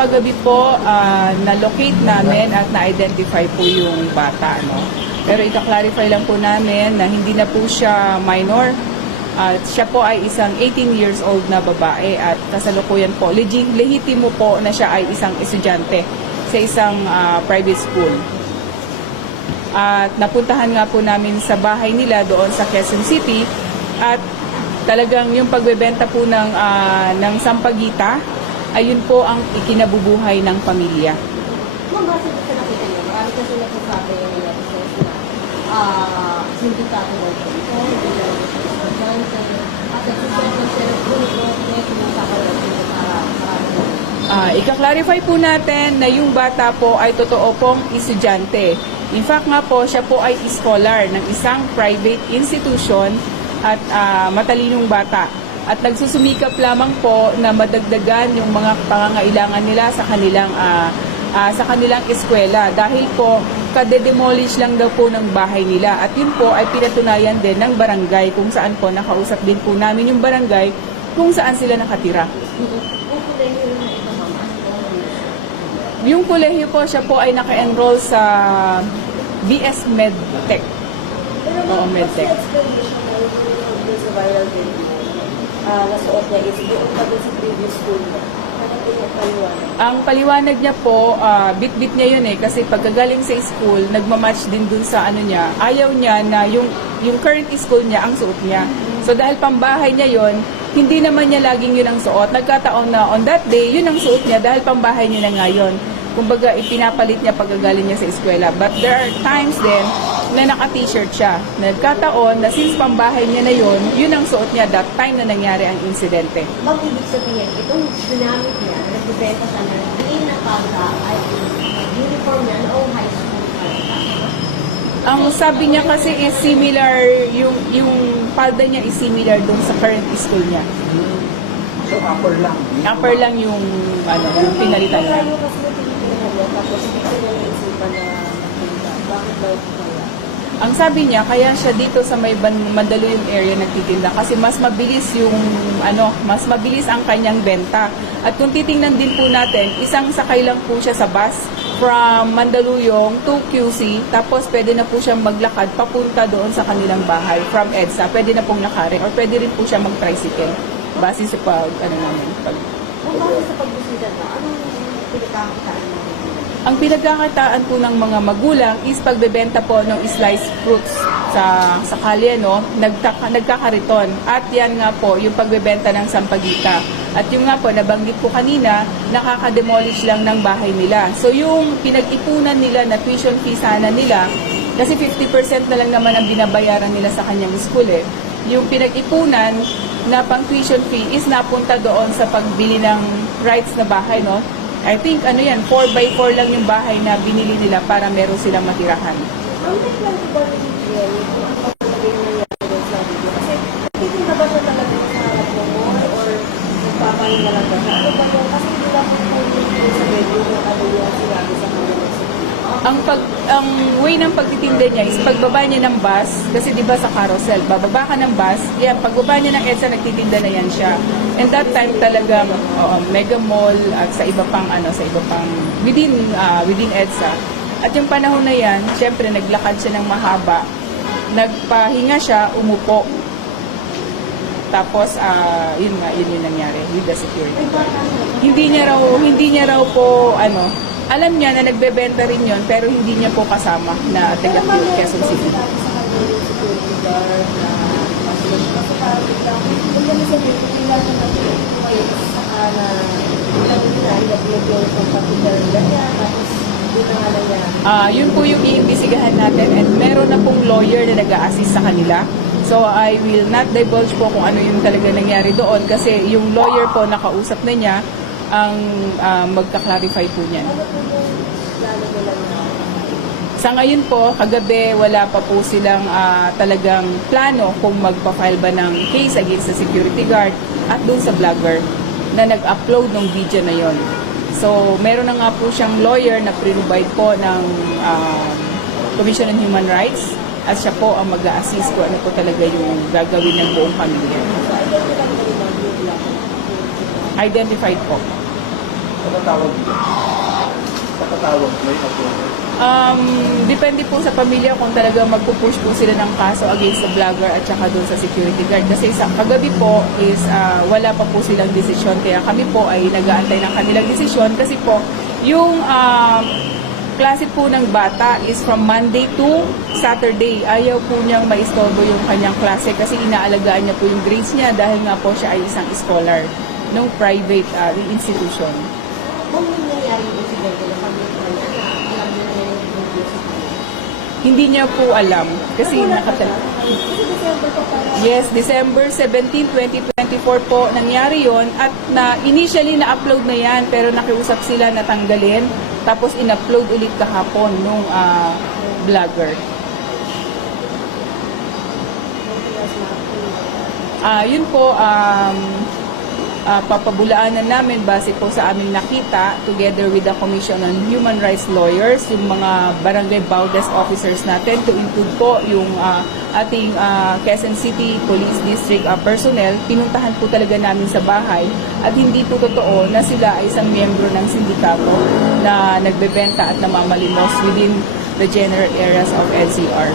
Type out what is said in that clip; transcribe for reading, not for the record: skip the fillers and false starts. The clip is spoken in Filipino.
kagabi po, na-locate namin at na-identify po yung bata. No? Pero ika-clarify lang po namin na hindi na po siya minor. Siya po ay isang 18 years old na babae at kasalukuyan po, lehitimo po na siya ay isang estudyante sa isang private school. At napuntahan nga po namin sa bahay nila doon sa Quezon City at talagang yung pagbebenta po ng sampagita, ayun po ang ikinabubuhay ng pamilya. Ma'am, base sa nakita niyo, marami kasi nagsasabi yung netizens na sindikato ng ito, at ika-clarify po natin na yung bata po ay totoo pong estudyante. In fact nga po, siya po ay scholar ng isang private institution at matalinong bata. At nagsusumikap lamang po na madagdagan yung mga pangangailangan nila sa kanilang eskwela dahil po kade-demolish lang daw po ng bahay nila at yun po ay pinatunayan din ng barangay kung saan po nakausap din po namin yung barangay kung saan sila nakatira. Yung kolehiyo po, siya po ay naka-enroll sa BS Medtech. Oo, Medtech. Nasuot niya is yung pag sa previous school niya. Ang paliwanag niya po, bit-bit niya yun kasi pagkagaling sa school, nagmamatch din dun sa ano niya. Ayaw niya na yung current school niya ang suot niya. So dahil pambahay niya yon, hindi naman niya laging yun ang suot. Nagkataon na on that day, yun ang suot niya dahil pambahay niya na ngayon. Kumbaga, ipinapalit niya pagkagaling niya sa eskwela. But there are times din na naka-t-shirt siya. Nagkataon na since pambahay niya na yun ang suot niya that time na nangyari ang insidente. Bang ibig sabihin, itong ginamit niya, nagbibenta sa na, hindi na palda ay uniform niya noong high school palda. Ang sabi niya kasi is similar, yung palda niya is similar dun sa current school niya. So, upper lang. Upper lang yung pinalitan niya. Tapos hindi ko na naisipan na bakit daw kaya? Ang sabi niya, kaya siya dito sa may Mandaluyong area nagtitinda kasi mas mabilis mas mabilis ang kanyang benta. At kung titingnan din po natin, isang sakay lang po siya sa bus from Mandaluyong to QC, tapos pwede na po siyang maglakad papunta doon sa kanilang bahay from EDSA. Pwede na pong lakarin or pwede rin po siya mag-tricycle base sa Kung bakit sa pagbusida na, anong pinagkakakitaan mo? Ang pinagkakataan po ng mga magulang is pagbebenta po ng sliced fruits sa kalye, no? Nagkakariton. At yan nga po, yung pagbebenta ng sampagita. At yung nga po, nabanggit ko kanina, nakaka-demolish lang ng bahay nila. So yung pinag-ipunan nila na tuition fee sana nila, kasi 50% na lang naman ang binabayaran nila sa kanyang school yung pinag-ipunan na pang tuition fee is napunta doon sa pagbili ng rights na bahay, no? I think 4x4 lang yung bahay na binili nila para meron silang matirahan. Ang plan ko ba rin yun, ang pagpapalagay na nangyari sa video? Kasi titinda ba siya talaga sa harap mo or nagpapahin na lang ba siya? Ano ba yun? Kasi hindi lang po yung sa video na ano yung sinabi sa mga Ang way ng pagtitinda niya is pagbaba niya ng bus, kasi di ba sa carousel, bababa ka ng bus, yan, pagbaba niya ng EDSA, nagtitinda na yan siya. And that time talaga, Mega Mall at sa iba pang within EDSA. At yung panahon na yan, syempre naglakad siya ng mahaba, nagpahinga siya, umupo. Tapos, yun yung nangyari with the security guard. Hindi niya raw po, alam niya na nagbebenta rin yon pero hindi niya po kasama na taga Quezon City. Yun po yung iimbisigahan natin and meron na pong lawyer na nag-a-assist sa kanila. So I will not divulge po kung ano yung talaga nangyari doon kasi yung lawyer po nakausap na niya ang magka-clarify po niyan. Sa ngayon po, kagabi, wala pa po silang talagang plano kung magpa-file ba ng case against the security guard at doon sa vlogger na nag-upload ng video na yon. So, meron na nga po siyang lawyer na pre-provide po ng Commission on Human Rights at siya po ang mag-a-assist kung ano po talaga yung gagawin ng buong pamilya. Identified po. Patatawag dito. Patatawag, may approval. Depende po sa pamilya kung talagang magpupush po sila ng kaso against the vlogger at saka doon sa security guard. Kasi sa kagabi po is wala pa po silang desisyon. Kaya kami po ay nag-aantay ng kanilang desisyon kasi po yung klase po ng bata is from Monday to Saturday. Ayaw po niyang maistorbo yung kanyang klase kasi inaalagaan niya po yung grades niya dahil nga po siya ay isang scholar ng private institution. Kung nangyayari yung incident na kami alam mo na yung video sa kanya. Hindi niya po alam kasi nakatal. Kasi December pa pala. Yes, December 17, 2024 po nangyari yon at initially na-upload na yan pero nakiusap sila na tanggalin tapos in-upload ulit kahapon nung vlogger. Yun po, papabulaanan namin base po sa aming nakita together with the Commission on Human Rights Lawyers, yung mga barangay Baudes officers natin to include po yung ating Quezon City Police District personnel. Pinuntahan po talaga namin sa bahay at hindi po totoo na sila ay isang miyembro ng sindikato na nagbebenta at namamalimos within the general areas of NCR.